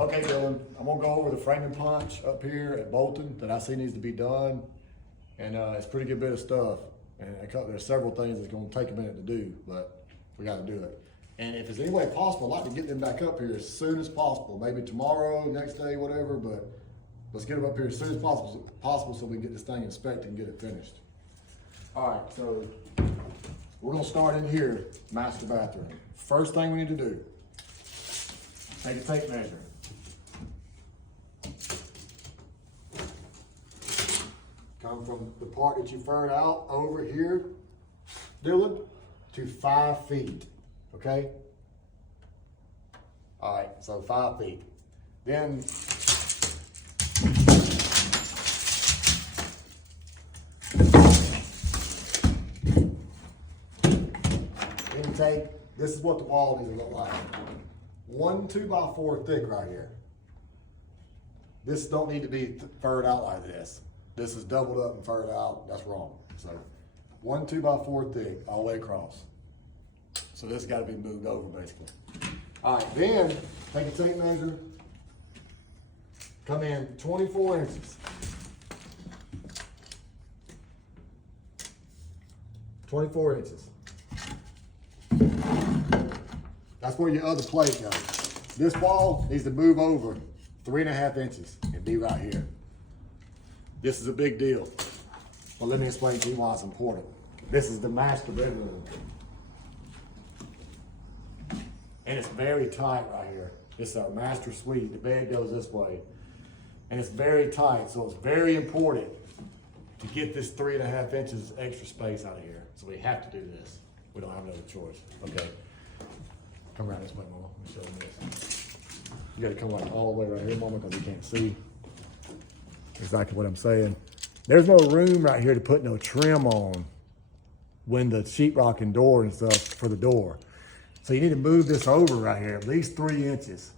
Okay, Dylan, I'm gonna go over the framing punch up here at Bolton that I see needs to be done. And it's a pretty good bit of stuff. And there's several things that's gonna take a minute to do, but we gotta do it. And if there's any way possible, I'd like to get them back up here as soon as possible. Maybe tomorrow, next day, whatever, but let's get them up here as soon as possible so we can get this thing inspected and get it finished. All right, so we're gonna start in here, master bathroom. First thing we need to do, take a tape measure. Come from the part that you furred out over here, Dylan, to 5 feet, okay? All right, so 5 feet. Then you take, this is what the wall needs to look like. 1 2x4 thick right here. This don't need to be furred out like this. This is doubled up and furred out, that's wrong. So 1 2x4 thick all the way across. So this got to be moved over basically. All right, then take a tape measure, come in 24 inches. 24 inches. That's where your other plate goes. This wall needs to move over 3.5 inches and be right here. This is a big deal. Well, let me explain to you why it's important. This is the master bedroom. And it's very tight right here. It's our master suite. The bed goes this way. And it's very tight, so it's very important to get this 3.5 inches extra space out of here. So we have to do this. We don't have another choice. Okay. Come around this way, Mama. Let me show you this. You gotta come like all the way right here, Mama, because you can't see exactly what I'm saying. There's no room right here to put no trim on when the sheetrock and door and stuff for the door. So you need to move this over right here, at least 3 inches.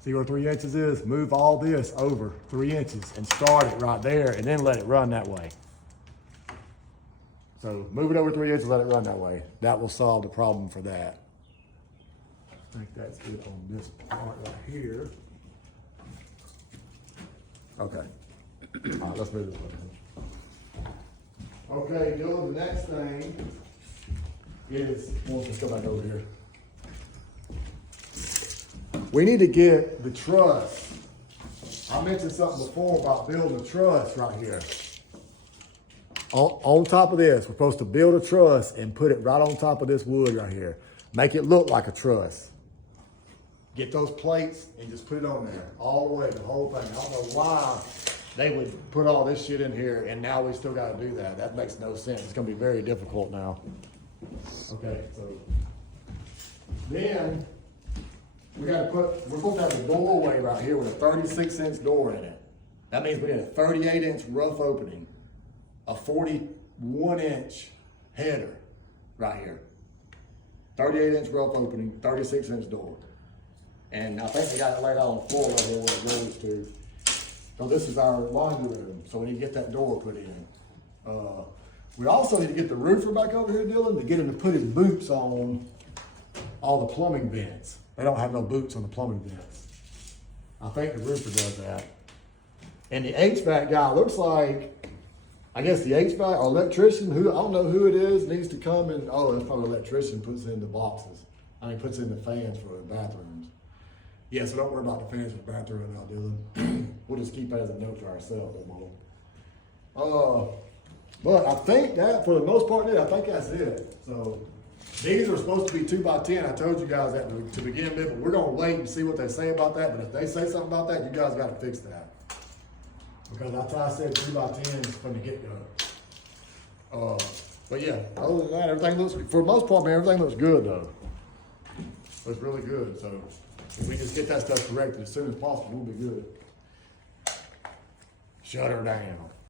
See where 3 inches is? Move all this over 3 inches and start it right there and then let it run that way. So move it over 3 inches, let it run that way. That will solve the problem for that. I think that's it on this part right here. Okay. All right, let's move this way. Okay, Dylan, the next thing is, let's go back over here. We need to get the truss. I mentioned something before about building a truss right here. On top of this, we're supposed to build a truss and put it right on top of this wood right here. Make it look like a truss. Get those plates and just put it on there all the way, the whole thing. I don't know why they would put all this shit in here and now we still got to do that. That makes no sense. It's going to be very difficult now. Okay, so then we're supposed to have a doorway right here with a 36-inch door in it. That means we need a 38-inch rough opening, a 41-inch header right here. 38-inch rough opening, 36-inch door. And I think we got it laid out on the floor right here where it goes to. So this is our laundry room. So we need to get that door put in. We also need to get the roofer back over here, Dylan, to get him to put his boots on all the plumbing vents. They don't have no boots on the plumbing vents. I think the roofer does that. And the HVAC guy looks like, I guess the HVAC or electrician, I don't know who it is, needs to come and, oh, that's probably an electrician, puts in the boxes. Puts in the fans for the bathrooms. Yeah, so don't worry about the fans for the bathroom now, Dylan. We'll just keep that as a note to ourselves at the moment. But I think that, for the most part, I think that's it. So these are supposed to be 2x10. I told you guys that to begin with, but we're gonna wait and see what they say about that. But if they say something about that, you guys gotta fix that. Because I said 2x10 from the get-go. But yeah, other than that, everything looks, for the most part, man, everything looks good though. Looks really good. So if we just get that stuff corrected as soon as possible, we'll be good. Shut her down.